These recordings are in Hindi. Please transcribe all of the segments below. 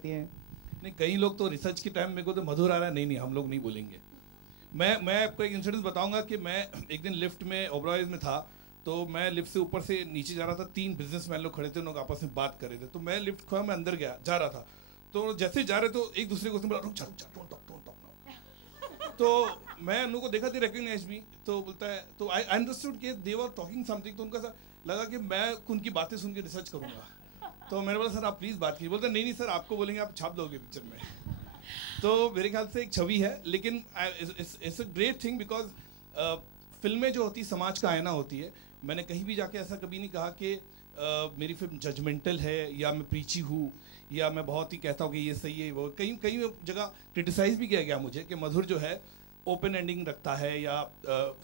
पड़ती हैं। नहीं, कई लोग तो रिसर्च के टाइम मेरे को तो मधुर आ रहा है, नहीं हम लोग नहीं बोलेंगे। मैं आपको एक इंसिडेंट बताऊंगा कि मैं एक दिन लिफ्ट में ओबराइज में था, तो मैं लिफ्ट से ऊपर से नीचे जा रहा था, 3 बिजनेसमैन लोग खड़े थे, उन लोग आपस में बात कर रहे थे। तो मैं लिफ्ट खोया, मैं अंदर गया जा रहा था, तो जैसे जा रहे तो एक दूसरे को बोला रुक जा डोंट टॉक नाउ। तो मैं उनको देखा, दे रिकॉग्नाइज मी, तो बोलता है, तो आई अंडरस्टूड कि दे वर टॉकिंग समथिंग, तो उनका लगा कि मैं उनकी बातें सुन के रिसर्च करूंगा। तो मैंने बोला सर आप प्लीज बात कीजिए। बोलते नहीं सर, आपको बोलेंगे आप छाप दोगे पिक्चर में। तो मेरे ख्याल से एक छवि है, लेकिन it's a great thing because फिल्में जो होती समाज का आईना होती है। मैंने कहीं भी जाके ऐसा कभी नहीं कहा कि मेरी फिल्म जजमेंटल है या मैं प्रीची हूँ या मैं बहुत ही कहता हूँ कि ये सही है वो। कई कई जगह क्रिटिसाइज भी किया गया मुझे कि मधुर जो है ओपन एंडिंग रखता है या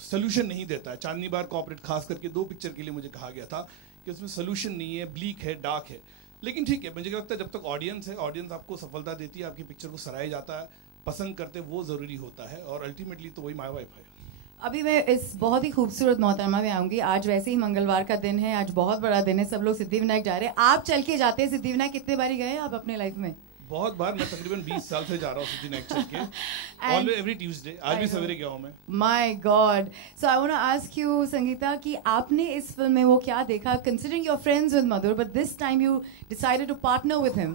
सोल्यूशन नहीं देता है। चांदनी बार कॉर्पोरेट खास करके 2 पिक्चर के लिए मुझे कहा गया था कि उसमें सोल्यूशन नहीं है, ब्लीक है, डार्क है। लेकिन ठीक है, मुझे लगता है जब तक ऑडियंस है, ऑडियंस आपको सफलता देती है, आपकी पिक्चर को सराहा जाता है, पसंद करते, वो ज़रूरी होता है, और अल्टीमेटली तो वही माय वाइफ है। अभी मैं इस बहुत ही खूबसूरत मोहतरमा में आऊंगी। आज वैसे ही मंगलवार का दिन है, आज बहुत बड़ा दिन है, सब लोग सिद्धिविनायक जा रहे हैं। आप चल के जाते हैं सिद्धिविनायक, कितने बारी गए आप अपने लाइफ में? बहुत बार, मैं तकरीबन 20 साल से जा रहा हूँ सिद्धिविनायक चल के, ऑलवेज एवरी ट्यूसडे। आज भी सवेरे गया हूँ मैं। My god. So I want to ask you Sangeeta कि आपने इस फिल्म में वो क्या देखा, considering your friends with Madhur but this time you decided to partner with him,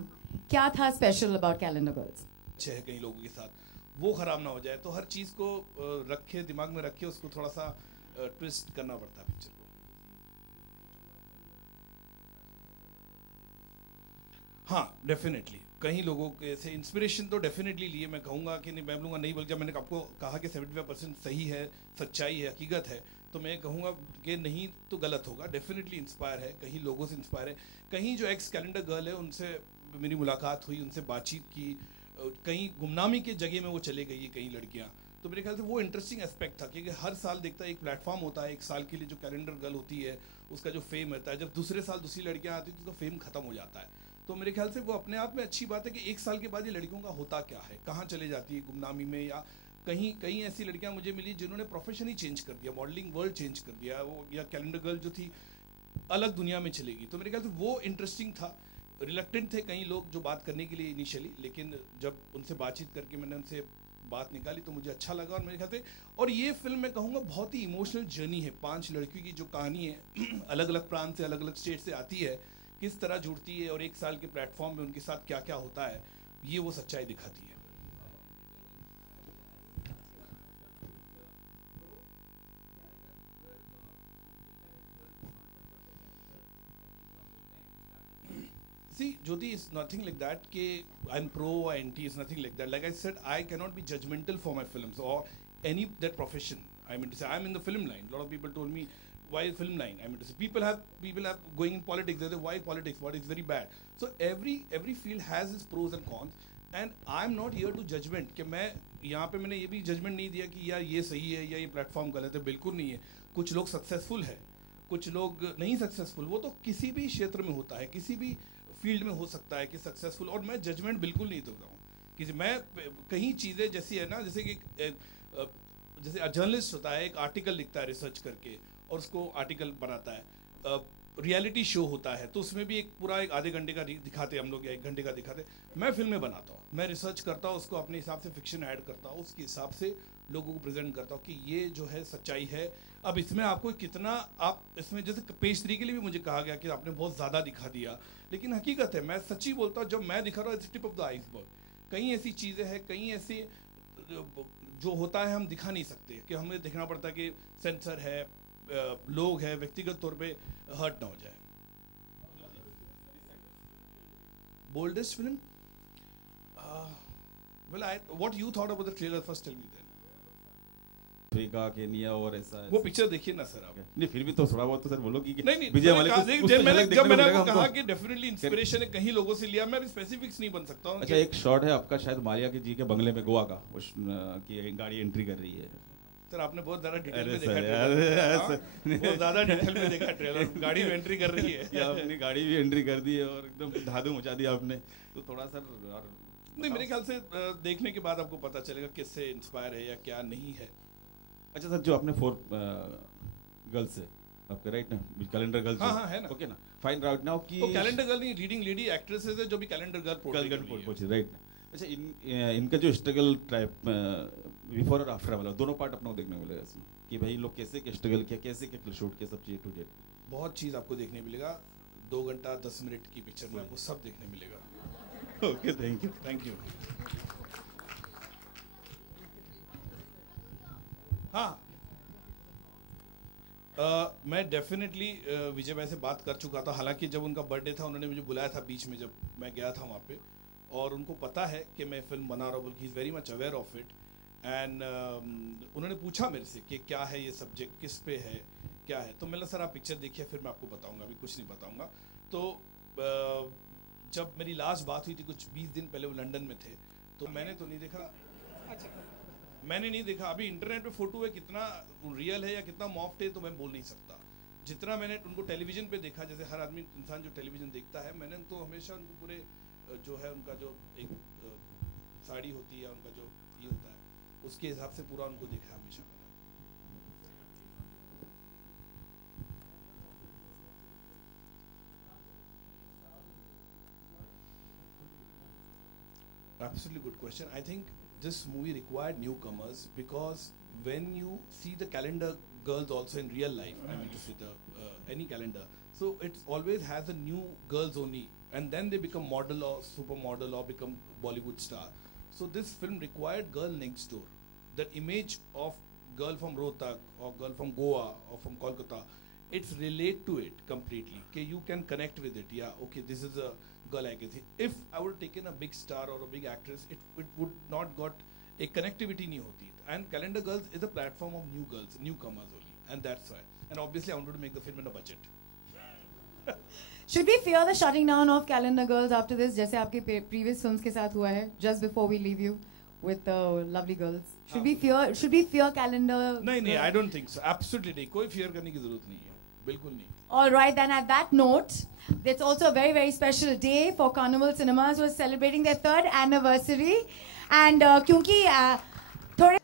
क्या था स्पेशल अबाउट कैलेंडर गर्ल्स? अच्छे है कई लोगों के साथ, वो खराब ना हो जाए, तो हर चीज़ को रखे, दिमाग में रखे, उसको थोड़ा सा ट्विस्ट करना पड़ता है पिक्चर को। हाँ डेफिनेटली, कई लोगों के से इंस्पिरेशन तो डेफिनेटली लिए। मैं कहूँगा कि नहीं, मैं बोलूँगा नहीं, बल्कि मैंने आपको कहा कि 75% सही है, सच्चाई है, हकीकत है, तो मैं कहूँगा कि नहीं तो गलत होगा। डेफिनेटली इंस्पायर है, कहीं लोगों से इंस्पायर है, कहीं जो एक्स कैलेंडर गर्ल है उनसे मेरी मुलाकात हुई, उनसे बातचीत की, कहीं गुमनामी के जगह में वो चले गई है कई लड़कियाँ। तो मेरे ख्याल से वो इंटरेस्टिंग एस्पेक्ट था, क्योंकि हर साल देखता है एक प्लेटफॉर्म होता है, एक साल के लिए जो कैलेंडर गर्ल होती है उसका जो फेम रहता है, जब दूसरे साल दूसरी लड़कियाँ आती हैं तो उसका फेम खत्म हो जाता है। तो मेरे ख्याल से वो अपने आप में अच्छी बात है कि एक साल के बाद ये लड़कियों का होता क्या है, कहाँ चले जाती है गुमनामी में, या कहीं कहीं ऐसी लड़कियां मुझे मिली जिन्होंने प्रोफेशन ही चेंज कर दिया, मॉडलिंग वर्ल्ड चेंज कर दिया, वो या कैलेंडर गर्ल जो थी अलग दुनिया में चलेगी। तो मेरे ख्याल से वो इंटरेस्टिंग था। रिलक्टेंट थे कई लोग जो बात करने के लिए इनिशियली, लेकिन जब उनसे बातचीत करके मैंने उनसे बात निकाली तो मुझे अच्छा लगा। और मेरे ख्याल से, और ये फिल्म मैं कहूँगा बहुत ही इमोशनल जर्नी है। 5 लड़कियों की जो कहानी है अलग अलग प्रांत से, अलग अलग स्टेट से आती है, किस तरह जुड़ती है, और एक साल के प्लेटफॉर्म में उनके साथ क्या क्या होता है, ये वो सच्चाई दिखाती है। See, Jyoti, it's nothing like that कि I'm pro or anti, it's nothing like that. Like I said, I cannot be judgmental for my films or any that profession. I mean to say, I'm in the film line. A lot of people told me, why film line? I mean to say, people have going in politics. They say, why politics? Politics is very bad. So every field has its pros and cons. And I'm not here to judgment कि मैं यहाँ पे मैंने ये भी जजमेंट नहीं दिया कि यार ये सही है या ये प्लेटफॉर्म गलत है, बिल्कुल नहीं है। कुछ लोग सक्सेसफुल है, कुछ लोग नहीं सक्सेसफुल, वो तो किसी भी क्षेत्र में होता है, किसी भी फील्ड में हो सकता है कि सक्सेसफुल। और मैं जजमेंट बिल्कुल नहीं दे रहा हूँ कि मैं कहीं चीज़ें जैसी है ना, जैसे कि जैसे जर्नलिस्ट होता है, एक आर्टिकल लिखता है रिसर्च करके और उसको आर्टिकल बनाता है। रियलिटी शो होता है तो उसमें भी एक पूरा एक आधे घंटे का दिखाते हम लोग या 1 घंटे का दिखाते। मैं फिल्में बनाता हूँ, मैं रिसर्च करता हूँ, उसको अपने हिसाब से फिक्शन ऐड करता हूँ, उसके हिसाब से लोगों को प्रेजेंट करता हूँ कि ये जो है सच्चाई है। अब इसमें आपको कितना, आप इसमें जैसे पेज 3 के लिए भी मुझे कहा गया कि आपने बहुत ज़्यादा दिखा दिया, लेकिन हकीकत है, मैं सच्ची बोलता हूँ, जब मैं दिखा रहा हूँ its tip of the iceberg. कई ऐसी चीज़ें हैं, कई ऐसे जो होता है हम दिखा नहीं सकते, कि हमें देखना पड़ता है कि सेंसर है, लोग है, व्यक्तिगत तौर पे हर्ट ना हो जाए। Boldest film, well, what you thought about the trailer first? Tell me then. Africa, Kenya और ऐसा वो पिक्चर देखिए ना सर आप। नहीं, फिर भी तो थोड़ा बहुत तो सर बोलो कि नहीं विजय वाले जब मैंने आपको कहा कि डेफिनेटली इंस्पिरेशन है, कहीं लोगों से लिया, मैं अभी स्पेसिफिक्स नहीं बन सकता हूँ। अच्छा, एक शॉट है आपका शायद मारिया के जी के बंगले में गोवा का, की गाड़ी एंट्री कर रही है। सर आपने बहुत ज़्यादा डिटेल में देखा ट्रेलर, बहुत ज़्यादा डिटेल में देखा ट्रेलर। गाड़ी में एंट्री कर रही है, अपनी गाड़ी भी एंट्री कर दी है और एकदम धाधु मचा दिया आपने, तो थोड़ा सर और नहीं, मेरे ख्याल से देखने के बाद आपको पता चलेगा किससे इंस्पायर है या क्या नहीं है। अच्छा सर, जो आपने 4 गर्ल्स से आपका राइट ना कैलेंडर गर्ल्स हाँ, है ना। ओके ना फाइन राइट नाउ कि वो कैलेंडर गर्ल नहीं, लीडिंग लेडी एक्ट्रेसेस है जो भी कैलेंडर गर्ल पोर्ट्रे राइट ना। अच्छा इनका जो स्ट्रगल टाइप बिफोर और आफ्टर वाला दोनों पार्ट अपना देखने को मिलेगा इसमें कि भाई लोग कैसे स्ट्रगल किया, कैसे क्या शूट किया, सब चीज़ टू डेट बहुत चीज़ आपको देखने मिलेगा। 2 घंटा 10 मिनट की पिक्चर में आपको सब देखने मिलेगा। Okay thank you. हाँ मैं डेफिनेटली विजय भाई से बात कर चुका था। हालांकि जब उनका बर्थडे था उन्होंने मुझे बुलाया था बीच में, जब मैं गया था वहाँ पे, और उनको पता है कि मैं फिल्म बना रहा हूँ, बल्कि is very much aware of it. And उन्होंने पूछा मेरे से कि क्या है ये सब्जेक्ट, किस पे है, क्या है। तो मैंने सर आप पिक्चर देखिए फिर मैं आपको बताऊँगा, अभी कुछ नहीं बताऊँगा। तो जब मेरी लास्ट बात हुई थी कुछ 20 दिन पहले, वो लंदन में थे, तो मैंने तो नहीं देखा, मैंने नहीं देखा। अभी इंटरनेट पे फोटो है, कितना रियल है या कितना मॉफ्ट है तो मैं बोल नहीं सकता। जितना मैंने उनको टेलीविजन पे देखा, जैसे हर आदमी इंसान जो टेलीविजन देखता है, मैंने तो हमेशा उनको पूरे जो है उनका जो एक साड़ी होती है, उनका जो ये होता है, उसके हिसाब से पूरा उनको देखा हमेशा मैंने। Absolutely good question. I think this movie required newcomers because when you see the calendar girls also in real life, I mean to say the any calendar, so it always has a new girls only, and then they become model or supermodel or become Bollywood star. So this film required girl next door. That image of girl from Rohtak or girl from Goa or from Kolkata, it's relate to it completely. Okay, you can connect with it. Yeah, okay, this is a girl I can see. If I would have taken a big star or a big actress, it would not got a connectivity नहीं होती. And Calendar Girls is a platform of new girls, newcomers only, and that's why. And obviously I wanted to make the film in a budget. Should we fear the shutting down of Calendar Girls after this, जैसे आपके previous films के साथ हुआ है, just before we leave you with the lovely girls? Should we fear Calendar? नहीं, I don't think so. Absolutely नहीं, कोई fear करने की जरूरत नहीं है, बिल्कुल नहीं. All right, then at that note, it's also a very, very special day for Carnival Cinemas, who is celebrating their 3rd anniversary. And क्योंकि थोड़े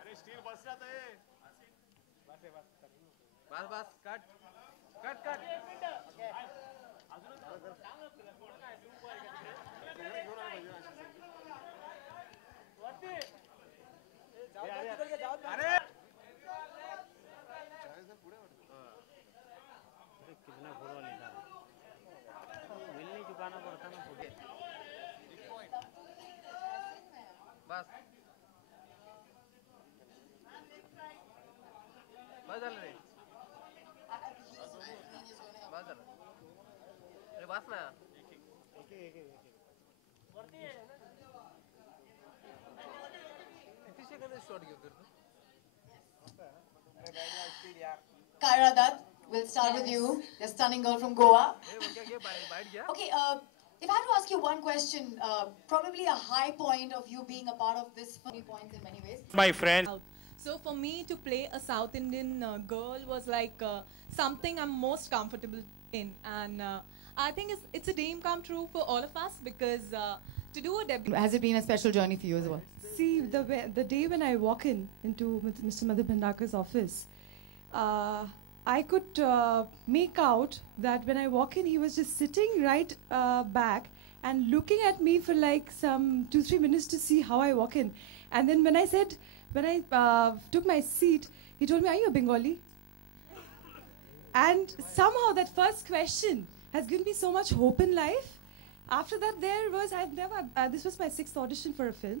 अरे स्टील बस जाता है बस कट अरे कितना घोड़ा निकाला मिल नहीं चुकाना पड़ता ना बस बदल रे बदल अरे बस ना एक कितने सेकंड शॉट गिर फिर Kyra Dutt, we'll start with you, the stunning girl from Goa. Okay, if I had to ask you one question, probably a high point of you being a part of this funny points in many ways. My friend. So for me to play a South Indian girl was like something I'm most comfortable in, and I think it's a dream come true for all of us because to do a debut. Has it been a special journey for you as well? See, the day when I walk into Mr. Madhu Bhandakar's office, I could make out that when I walk in, he was just sitting right back and looking at me for like some 2-3 minutes to see how I walk in. And then when I said, when I took my seat, he told me, "Are you a Bengali?" And somehow that first question has given me so much hope in life. After that, this was my 6th audition for a film.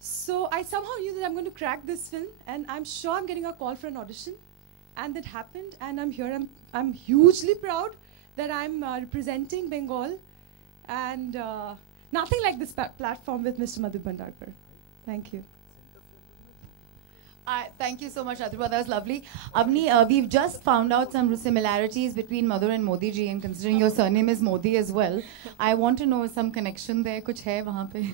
So I somehow knew that I'm going to crack this film, and I'm sure I'm getting a call for an audition. And that happened, and I'm here. I'm hugely proud that I'm representing Bengal, and nothing like this platform with Mr. Madhur Bhandarkar. Thank you. Thank you so much, Athurva. That was lovely. Avni, we've just found out some similarities between Madhur and Modi ji, and considering your surname is Modi as well, I want to know some connection there. Kuch hai wahan pe?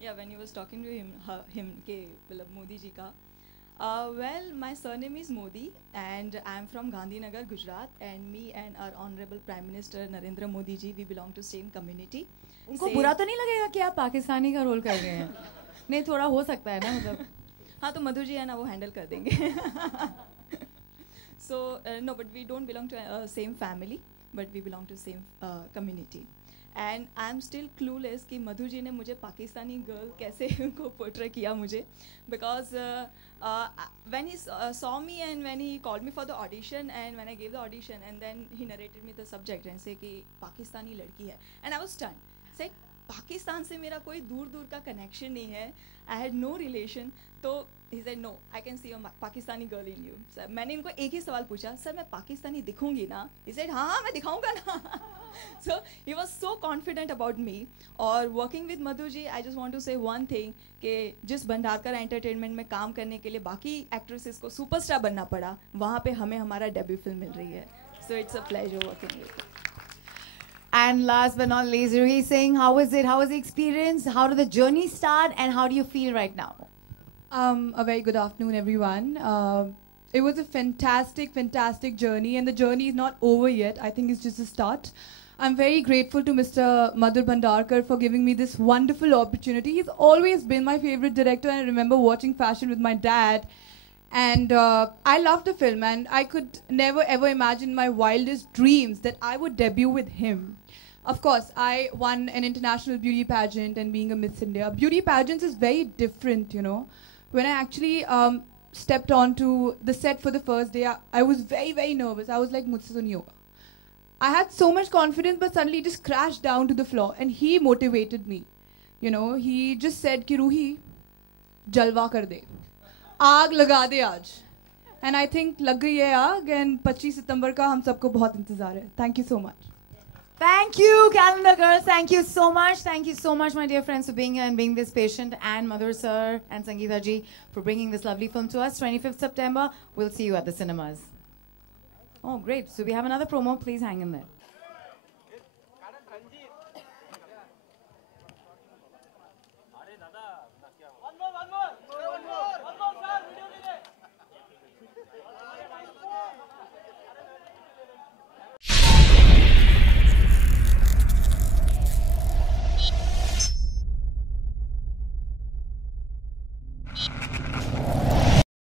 Yeah, when he was talking to him ke Modi ji ka. Well, my surname is Modi, and I'm from Gandhinagar, Gujarat, and me and our Honorable Prime Minister Narendra Modi ji, we belong to same community. उनको बुरा तो नहीं लगेगा कि आप पाकिस्तानी का रोल कर रहे हैं? नहीं, थोड़ा हो सकता है ना, मतलब. हाँ, तो मधुर जी है ना, वो हैंडल कर देंगे. So no, but we don't belong to same family, but we belong to same community. And I'm still clueless कि मधुर जी ने मुझे पाकिस्तानी गर्ल कैसे उनको पोर्ट्रे किया मुझे, because when he saw me and when he called me for the audition and when I gave the audition and then he narrated me the subject and say कि पाकिस्तानी लड़की है, and I was stunned. Said Pakistan से मेरा कोई दूर का connection नहीं है, I had no relation. तो he said no, I can see a Pakistani girl in you. So, मैंने इनको एक ही सवाल पूछा, सर मैं पाकिस्तानी दिखूंगी ना? He said हाँ मैं दिखाऊंगा ना. So he was so confident about me. और working with Madhur ji, I just want to say one thing कि जिस भंडारकर एंटरटेनमेंट में काम करने के लिए बाकी एक्ट्रेसेस को सुपरस्टार बनना पड़ा, वहाँ पे हमें हमारा डेब्यू फिल्म मिल रही है. So it's a pleasure working with you. And last but not least, Ruhi Singh, how was it? How was the experience? How did the journey start? And how do you feel right now? A very good afternoon, everyone. It was a fantastic journey, and the journey is not over yet. I think it's just a start. I'm very grateful to Mr. Madhur Bhandarkar for giving me this wonderful opportunity. He's always been my favorite director, and I remember watching Fashion with my dad. And I loved the film, and I could never ever imagine in my wildest dreams that I would debut with him. Of course, I won an international beauty pageant and being a Miss India. Beauty pageants is very different, you know. When I actually stepped onto the set for the first day, I was very nervous. I was like, mujhse to nahi hoga. I had so much confidence, but suddenly it just crashed down to the floor, and he motivated me. You know, he just said ki Ruhi, jalwa kar de. आग लगा दे आज. And I think लग गई है आग, and 25 सितंबर का हम सबको बहुत इंतजार है. Thank you so much. Thank you, calendar girls. Thank you so much. Thank you so much, my dear friends, for being here and being this patient. And Madhur sir and Sangeeta ji for bringing this lovely film to us. 25th September. We'll see you at the cinemas. Oh, great. So we have another promo. Please hang in there.